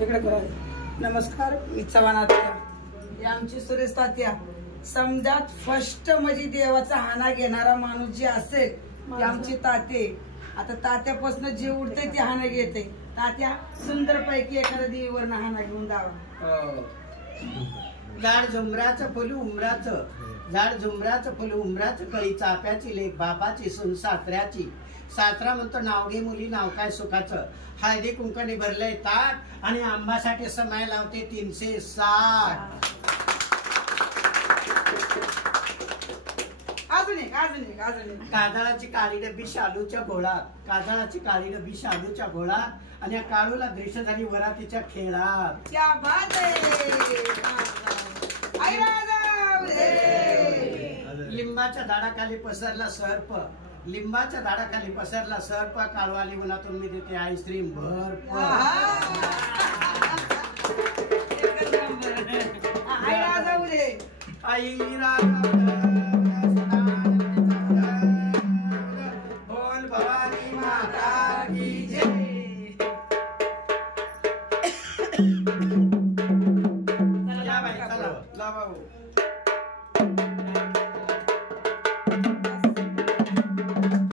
इकडे करा. नमस्कार, मी चव्हाण आत्या. ही आमची सुरेश तात्या. समजात फर्स्ट म्हणजे देवाचा हाना घेणारा माणूस जे असेल ती आमची ताते. आता तात्यापासून जे उडते ते हाना घेते. तात्या सुंदर पैकी एखाद्या देवीवर हाना घेऊन जावा. झाड झुमराचं फुल उमराचं, झाड झुमराचं फुल उमराचं, कळी चाफ्याची लेख बापाची सून सासऱ्याची. सासरा म्हणतो नाव घे मुली, नाव काय सुखाचं. हळदी कुंकणी भरलंय ताट आणि आंबासाठी समय लावते 360. काजळाची काळी डबी शालूच्या घोळात, काजळाची काळी डबी शालूच्या घोळात आणि या काळूला दृश्य झाली वरातीच्या खेळात. क्या बात लिंबाच्या झाडाखाली पसरला सर्प, लिंबाच्या झाडाखाली पसरला सर्प, काळवाली उन्हातून मी देते आईस्क्रीम भर. आई बोल भवानी माता की जय. चला बाई, चला.